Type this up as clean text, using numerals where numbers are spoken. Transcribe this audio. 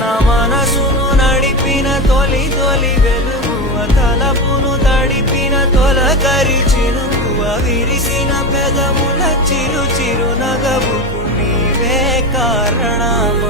నా మనసును నడిపిన తొలి తొలి వెలుగువ తలపును తడిపిన తొలకరి చినుకువ విరిసిన పెదముల చిరు చిరు నగవుకు నీవే కారణమా